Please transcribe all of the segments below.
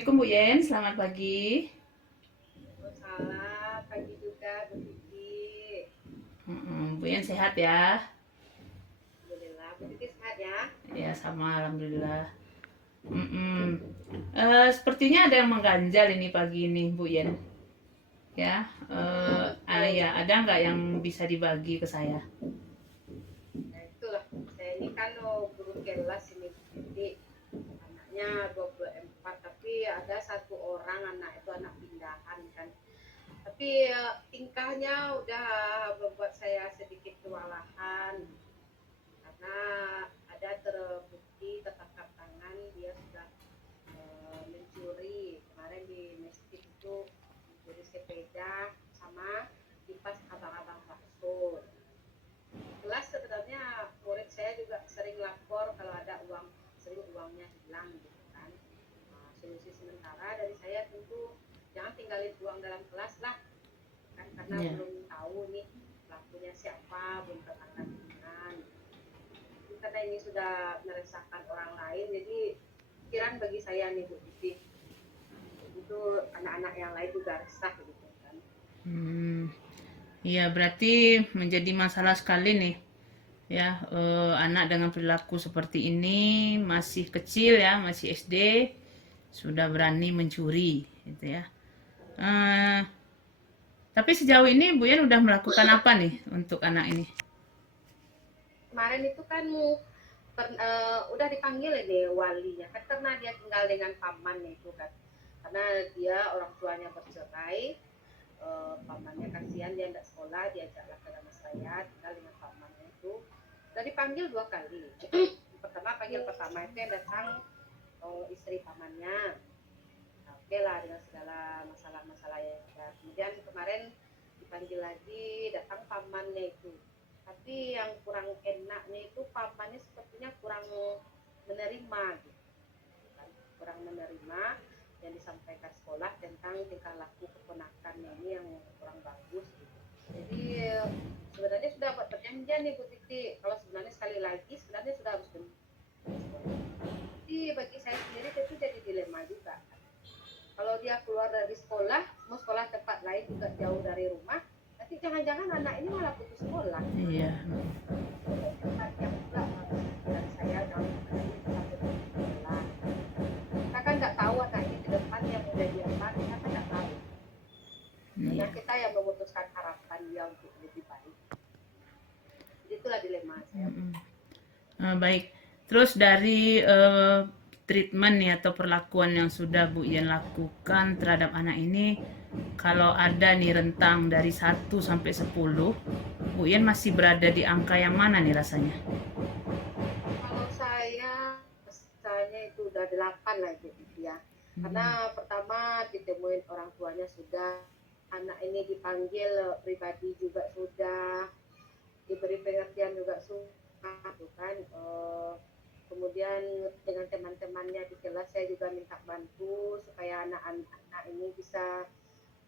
Assalamualaikum Bu Yen, selamat pagi. Salah pagi juga Bu Titi. Bu Yen sehat ya? Alhamdulillah Bu Titi sehat ya. Ya sama, alhamdulillah. Mm-mm. Sepertinya ada yang mengganjal ini pagi ini Bu Yen. Ya, Betul. ya ada nggak yang bisa dibagi ke saya? Nah, itulah saya ini kan guru kelas ini Bu Titi. Anaknya 24 tapi ada satu orang anak itu anak pindahan kan. Tapi tingkahnya udah membuat saya sedikit kewalahan karena ada terbukti tertangkap tangan dia sudah mencuri kemarin di masjid itu, mencuri sepeda sama kipas abang-abang bakso. Kelas sebenarnya murid saya juga sering lapor kalau ada uang, sering uangnya hilang gitu kan. Solusi sementara dari saya tentu jangan tinggalin uang dalam kelas lah kan, karena Ya. belum tahu nih pelakunya siapa, belum tertangkap tangan. Karena ini sudah meresahkan orang lain, jadi pikiran bagi saya nih Bu Titi, itu anak-anak yang lain juga resah gitu kan. Iya, berarti menjadi masalah sekali nih. Ya, anak dengan perilaku seperti ini masih kecil ya, masih SD, sudah berani mencuri, gitu ya. Eh, tapi sejauh ini Bu Yen udah melakukan apa nih untuk anak ini? Kemarin itu kan udah dipanggil ini walinya kan, karena dia tinggal dengan pamannya itu kan, karena dia orang tuanya bercerai. Pamannya kasihan dia tidak sekolah, diajaklah ke nama saya tinggal dengan pamannya itu. Udah dipanggil 2 kali. Pertama panggil pertama itu yang datang istri pamannya, oke lah dengan segala masalah-masalah ya. Kemudian kemarin dipanggil lagi, datang pamannya itu. Tapi yang kurang enaknya itu pamannya sepertinya kurang menerima gitu kan. Kurang menerima yang disampaikan sekolah tentang tingkah laku keponakannya ini yang kurang bagus gitu. Jadi sebenarnya sudah buat perjanjian nih Bu Titi, kalau sebenarnya sekali lagi sebenarnya sudah harus benar. Jadi bagi saya sendiri itu jadi dilema juga. Kalau dia keluar dari sekolah, mau sekolah tempat lain juga jauh dari rumah, nanti jangan-jangan anak ini malah putus sekolah. Iya. Tempat yang pula dari saya jauh dari tempat sekolah. Kita kan nggak tahu anak ini ke depan yang mau jadi apa, kita kan nggak tahu. Karena Iya. kita yang memutuskan harapan dia untuk lebih baik. Jadi itulah dilema saya. Baik. Terus dari treatment nih atau perlakuan yang sudah Bu Yen lakukan terhadap anak ini, kalau ada nih rentang dari 1 sampai 10, Bu Yen masih berada di angka yang mana nih rasanya? Kalau saya itu udah 8 lah gitu ya. Karena pertama ditemuin orang tuanya sudah, anak ini dipanggil pribadi juga sudah, diberi pengertian juga sudah, gitu kan. Kemudian dengan teman-temannya di kelas saya juga minta bantu supaya anak-anak ini bisa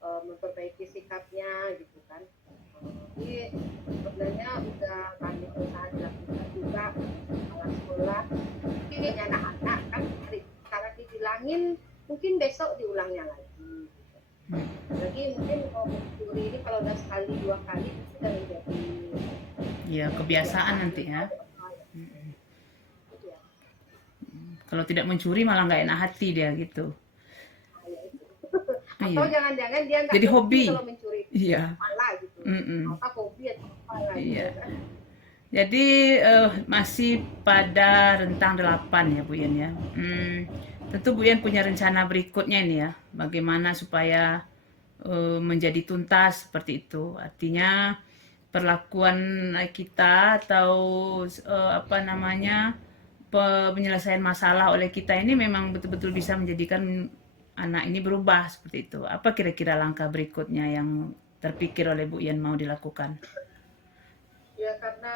memperbaiki sikapnya gitu kan. Jadi sebenarnya udah banyak usaha dilakukan juga kepala sekolah. Tapi anak-anak kan hari sekarang dibilangin, mungkin besok diulangnya lagi. Gitu. Lagi mungkin mau mencuri ini kalau udah sekali 2 kali itu sudah menjadi Ya, kebiasaan kebiasaan nanti ya. gitu ya. Kalau tidak mencuri malah nggak enak hati dia gitu. Atau Iya. jangan-jangan dia nggak Jadi ngerti hobi. kalau mencuri Iya. salah gitu, Mm-mm. apa hobi atau apa lah gitu Iya. kan. Jadi masih pada rentang 8 ya Bu Yen ya. Tentu Bu Yen punya rencana berikutnya ini ya. Bagaimana supaya menjadi tuntas seperti itu. Artinya perlakuan kita atau apa namanya penyelesaian masalah oleh kita ini memang betul-betul bisa menjadikan anak ini berubah seperti itu. Apa kira-kira langkah berikutnya yang terpikir oleh Bu Yen mau dilakukan? Ya karena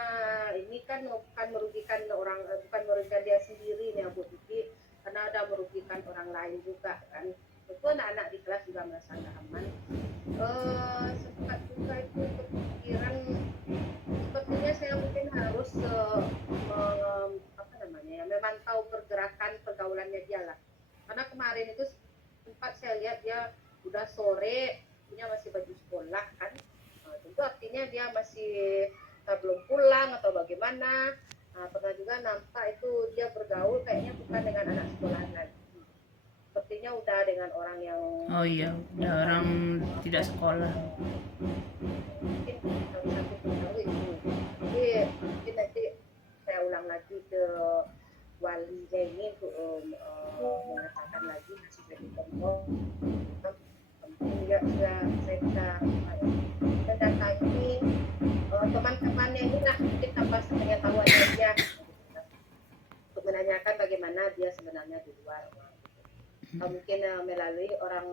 ini kan bukan merugikan orang, bukan merugikan dia sendiri nih Bu Titi, karena ada merugikan orang lain juga kan. Itu anak-anak di kelas juga merasa nggak aman. Sempat juga itu kepikiran sepertinya saya mungkin harus apa namanya ya, memantau pergerakan pergaulannya dia lah. Karena kemarin itu saya lihat dia udah sore punya masih baju sekolah kan. Tentu artinya dia masih belum pulang atau bagaimana. Pernah juga nampak itu dia bergaul kayaknya bukan dengan anak sekolahan lagi, sepertinya udah dengan orang yang Oh iya, udah orang tidak sekolah. mungkin salah satu pengaruh itu. Jadi mungkin nanti saya ulang lagi ke walinya ini untuk mengatakan lagi masih jadi contoh. Mungkin juga sudah saya bisa mendatangi teman-temannya ini lah, mungkin tambah pengetahuannya dia untuk menanyakan bagaimana dia sebenarnya di luar. Atau mungkin melalui orang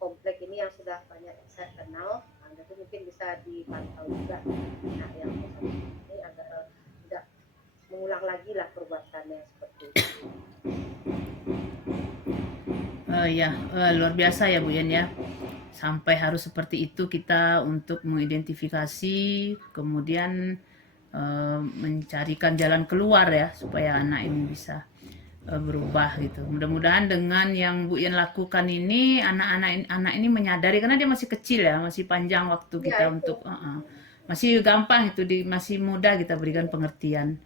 komplek ini yang sudah banyak saya kenal, itu mungkin bisa dipantau juga. Nah, yang ini agak tidak mengulang lagi lah perbuatannya seperti itu. Ya, luar biasa ya Bu Yen ya. Sampai harus seperti itu kita untuk mengidentifikasi, kemudian mencarikan jalan keluar ya supaya anak ini bisa berubah gitu. Mudah-mudahan dengan yang Bu Yen lakukan ini anak-anak ini menyadari, karena dia masih kecil ya, masih panjang waktu kita Ya, untuk masih gampang itu, masih mudah kita berikan pengertian.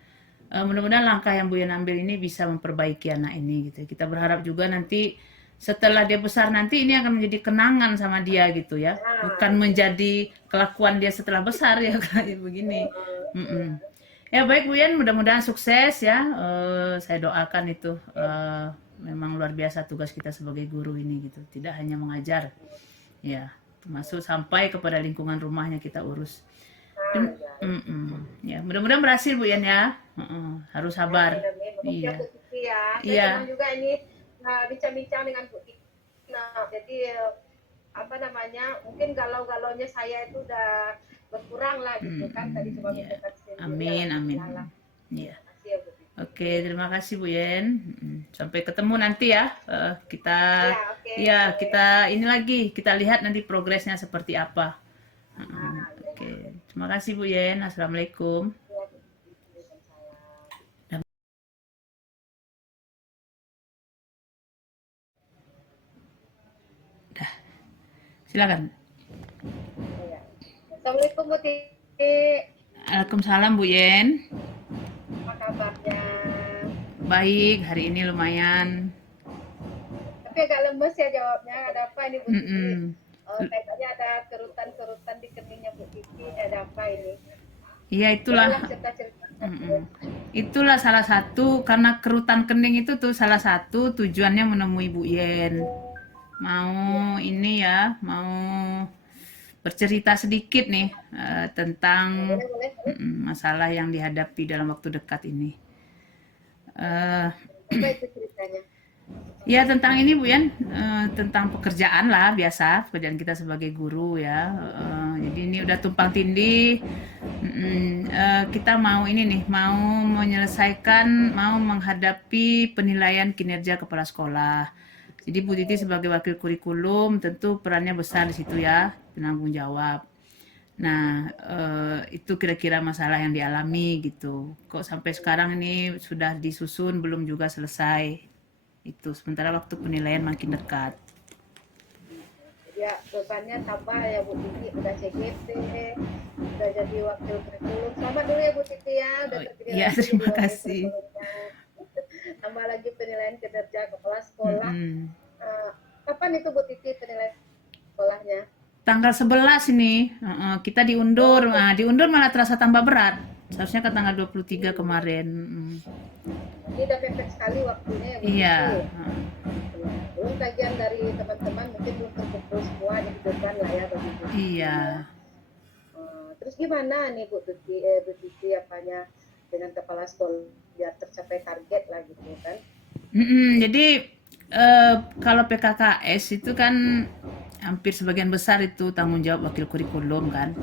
Mudah-mudahan langkah yang Bu Yen ambil ini bisa memperbaiki anak ini gitu. Kita berharap juga nanti setelah dia besar nanti ini akan menjadi kenangan sama dia gitu ya, bukan menjadi kelakuan dia setelah besar ya kayak begini. Mm-mm. Ya baik Bu Yen, mudah-mudahan sukses ya. Saya doakan itu memang luar biasa tugas kita sebagai guru ini gitu. Tidak hanya mengajar, ya, termasuk sampai kepada lingkungan rumahnya kita urus. Ya, mudah-mudahan berhasil Bu Yen ya. Harus sabar. Iya. Iya, Bu Titi ya. Saya iya. senang juga ini bincang-bincang dengan Bu Titi. Nah, jadi apa namanya? Mungkin galau-galaunya saya itu udah berkurang lah gitu kan. Tadi cuma Iya. mendekat sendiri. Amin, amin. Iya. Oke, terima kasih Bu Yen. Sampai ketemu nanti ya. Kita ya, kita ini lagi, kita lihat nanti progresnya seperti apa. Oke, terima kasih Bu Yen. Assalamualaikum. Dah, silakan. Assalamualaikum Bu Titi. Waalaikumsalam Bu Yen. Apa kabarnya? Baik, hari ini lumayan. Tapi agak lemes ya jawabnya. Ada apa ini Bu Titi? Kayaknya ada kerutan-kerutan di keningnya Bu Titi. Ada apa ini? Iya, itulah. Itulah salah satu, karena kerutan kening itu tuh salah satu tujuannya menemui Bu Yen. Mau ini ya, mau bercerita sedikit nih tentang masalah yang dihadapi dalam waktu dekat ini. Apa itu ceritanya? Ya tentang ini Bu Yan, tentang pekerjaan lah, biasa pekerjaan kita sebagai guru ya. Jadi ini udah tumpang tindih. Kita mau ini nih, mau menyelesaikan, mau menghadapi penilaian kinerja kepala sekolah. Jadi Bu Titi sebagai wakil kurikulum tentu perannya besar di situ ya, penanggung jawab. Nah, itu kira-kira masalah yang dialami gitu. Kok sampai sekarang ini sudah disusun belum juga selesai. Itu sementara waktu penilaian makin dekat. Ya, bebannya tambah ya Bu Titi, udah CGT, udah jadi wakil kurikulum. Selamat dulu ya Bu Titi ya, udah terpilih. Ya, terima kasih. Tambah lagi penilaian kinerja kepala sekolah. Kapan itu Bu Titi penilaian sekolahnya? Tanggal 11 ini kita diundur. Nah, diundur malah terasa tambah berat. Seharusnya ke tanggal 23 kemarin. Ini udah mepet sekali waktunya ya Bu Titi. Iya. Belum kajian dari teman-teman mungkin belum terkumpul semua, jadi beban lah ya bagi Bu Titi. Iya. Terus gimana nih Bu Titi apanya dengan kepala sekolah biar tercapai target lah gitu kan? Jadi kalau PKKS itu kan hampir sebagian besar itu tanggung jawab wakil kurikulum kan.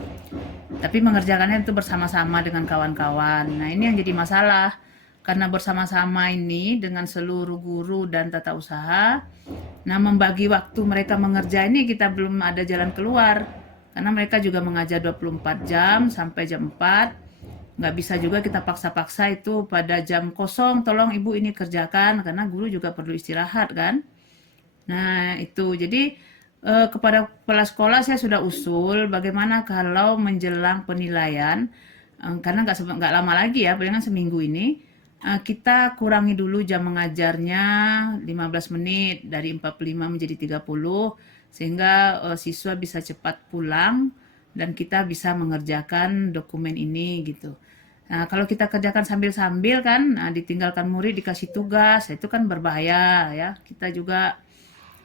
Tapi mengerjakannya itu bersama-sama dengan kawan-kawan. Nah ini yang jadi masalah. Karena bersama-sama ini dengan seluruh guru dan tata usaha, nah membagi waktu mereka mengerjain ini kita belum ada jalan keluar. Karena mereka juga mengajar 24 jam sampai jam 4. Nggak bisa juga kita paksa-paksa itu pada jam kosong, tolong ibu ini kerjakan, karena guru juga perlu istirahat kan. Nah, itu. Jadi kepada kepala sekolah saya sudah usul bagaimana kalau menjelang penilaian, karena nggak lama lagi ya, palingan seminggu ini, kita kurangi dulu jam mengajarnya 15 menit dari 45 menjadi 30 sehingga siswa bisa cepat pulang dan kita bisa mengerjakan dokumen ini gitu. Nah, kalau kita kerjakan sambil-sambil kan, nah, ditinggalkan murid dikasih tugas, itu kan berbahaya ya. Kita juga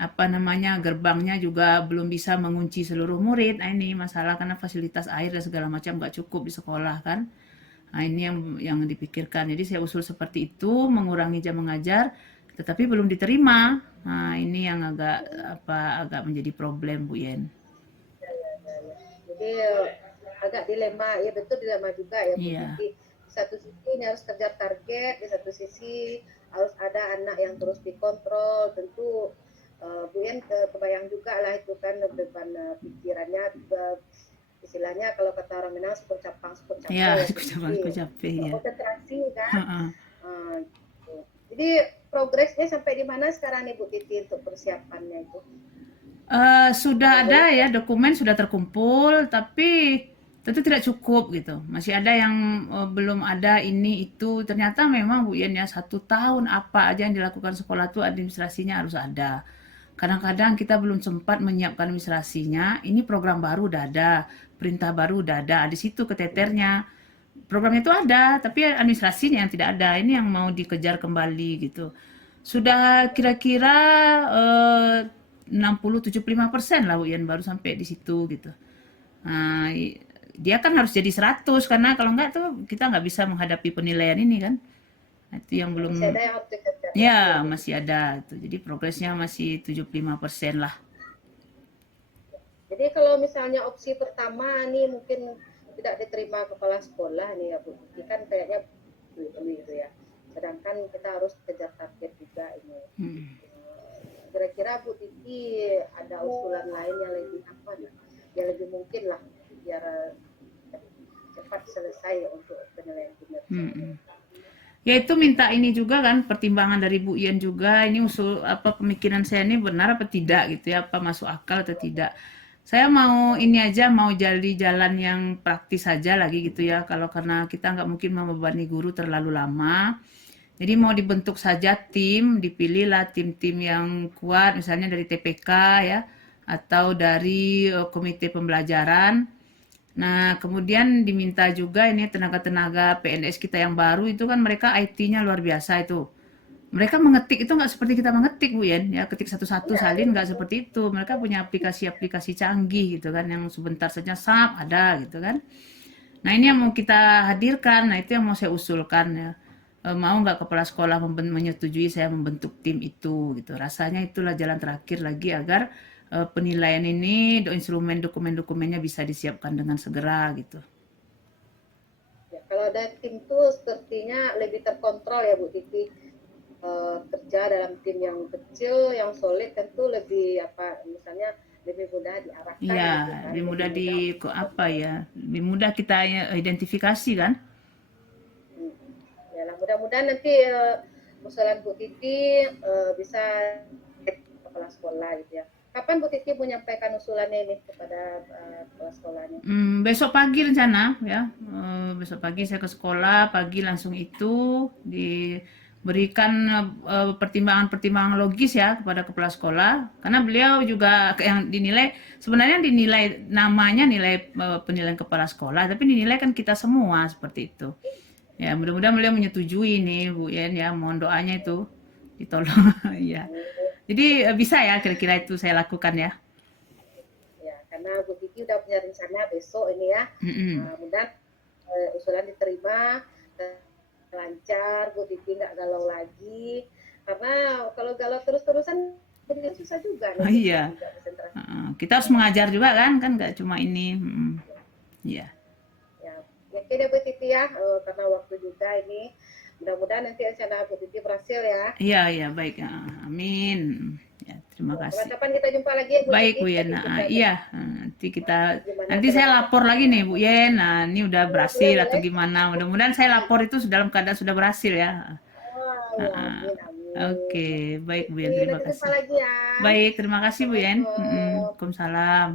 apa namanya gerbangnya juga belum bisa mengunci seluruh murid. Nah, ini masalah karena fasilitas air dan segala macam nggak cukup di sekolah kan. Nah, ini yang dipikirkan. Jadi saya usul seperti itu, mengurangi jam mengajar, tetapi belum diterima. Nah, ini yang agak menjadi problem Bu Yen. Jadi agak dilema, ya betul dilema juga ya Bu Iya, Titi. Di satu sisi ini harus kejar target, di satu sisi harus ada anak yang terus dikontrol. Tentu Bu Yen kebayang juga lah itu kan beban pikirannya istilahnya kalau kata orang Minang sepur capang sepur iya, capek ya Bu aku Titi. capek ya. Konsentrasi kan. Heeh. Gitu. Jadi progresnya sampai di mana sekarang nih Bu Titi untuk persiapannya itu? Sudah Kalau ada boleh ya tahu. dokumen sudah terkumpul, tapi tentu tidak cukup gitu. Masih ada yang belum ada ini itu. Ternyata memang Bu Yen ya 1 tahun apa aja yang dilakukan sekolah itu administrasinya harus ada. Kadang-kadang kita belum sempat menyiapkan administrasinya. Ini program baru udah ada, perintah baru udah ada. Di situ keteternya. Programnya itu ada, tapi administrasinya yang tidak ada. Ini yang mau dikejar kembali gitu. Sudah kira-kira 60-75% lah Uyan baru sampai di situ gitu. Nah, dia kan harus jadi 100 karena kalau enggak tuh kita nggak bisa menghadapi penilaian ini kan. Nah, itu yang Masih belum ada yang harus dikejar lagi ya ya Bu masih Titi. ada itu. Jadi progresnya masih 75% lah. Jadi kalau misalnya opsi pertama nih mungkin tidak diterima kepala sekolah nih ya Bu Titi kan kayaknya gitu ya. Sedangkan kita harus kejar target juga ini. Hmm. Kira-kira Bu Titi ada usulan lain yang lebih apa ya? Yang lebih mungkin lah biar cepat selesai untuk penilaian kinerja ini. Hmm. Ya itu minta ini juga kan pertimbangan dari Bu Ian juga ini usul apa pemikiran saya ini benar apa tidak gitu ya apa masuk akal atau tidak. Saya mau ini aja mau jadi jalan yang praktis saja lagi gitu ya kalau karena kita nggak mungkin membebani guru terlalu lama. Jadi mau dibentuk saja tim, dipilihlah tim-tim yang kuat misalnya dari TPK ya atau dari komite pembelajaran. Nah, kemudian diminta juga ini tenaga-tenaga PNS kita yang baru itu kan mereka IT-nya luar biasa itu. Mereka mengetik itu nggak seperti kita mengetik Bu Yen, ya ketik satu-satu Iya, salin nggak seperti itu. Mereka punya aplikasi-aplikasi canggih gitu kan yang sebentar saja sap ada gitu kan. Nah ini yang mau kita hadirkan, nah itu yang mau saya usulkan ya. Mau nggak kepala sekolah menyetujui saya membentuk tim itu gitu. Rasanya itulah jalan terakhir lagi agar penilaian ini instrumen dokumen-dokumennya bisa disiapkan dengan segera gitu. ya, kalau ada tim tuh sepertinya lebih terkontrol ya Bu Titi. Kerja dalam tim yang kecil, yang solid tentu lebih apa misalnya lebih mudah diarahkan Iya, gitu kan, lebih lebih mudah di mudah. apa ya, lebih mudah kita identifikasi kan. Ya, mudah-mudahan nanti usulan Bu Titi bisa kepala sekolah gitu ya. Kapan Bu Titi mau menyampaikan usulannya ini kepada kepala sekolahnya? Besok pagi rencana ya. Besok pagi saya ke sekolah, pagi langsung itu diberikan pertimbangan-pertimbangan logis ya kepada kepala sekolah. Karena beliau juga yang dinilai sebenarnya dinilai namanya nilai penilaian kepala sekolah, tapi dinilai kan kita semua seperti itu. Ya, mudah-mudahan beliau menyetujui nih Bu Yen ya. Mohon doanya itu ditolong ya. Jadi bisa ya kira-kira itu saya lakukan ya. Ya, karena Bu Titi udah punya rencana besok ini ya. Mm-mm. Mudah usulan diterima lancar, Bu Titi nggak galau lagi. Karena kalau galau terus-terusan jadi susah juga nih Oh Bu Titi iya. juga konsentrasi. Kita harus mengajar juga kan nggak cuma ini. Iya. Ya, ya oke deh Bu Titi ya, karena waktu juga ini. Mudah-mudahan nanti rencana Bu Titi berhasil ya. Iya, iya, baik. Amin. Ya, terima Ya, kasih. kapan-kapan kita jumpa lagi ya Bu Baik, Titi. Bu Yen. Tadi kita Iya, gimana nanti saya penanganan. lapor lagi nih, Bu Yen. Nah, ini udah Boleh, boleh, berhasil atau boleh. gimana? Mudah-mudahan saya lapor itu dalam keadaan sudah berhasil ya. Oh, Ah, ya, ah. amin, amin. Oke, baik Bu Yen, Oke, terima nanti jumpa kasih. lagi ya. Baik, terima kasih Bu Yen. Assalamualaikum. Waalaikumsalam.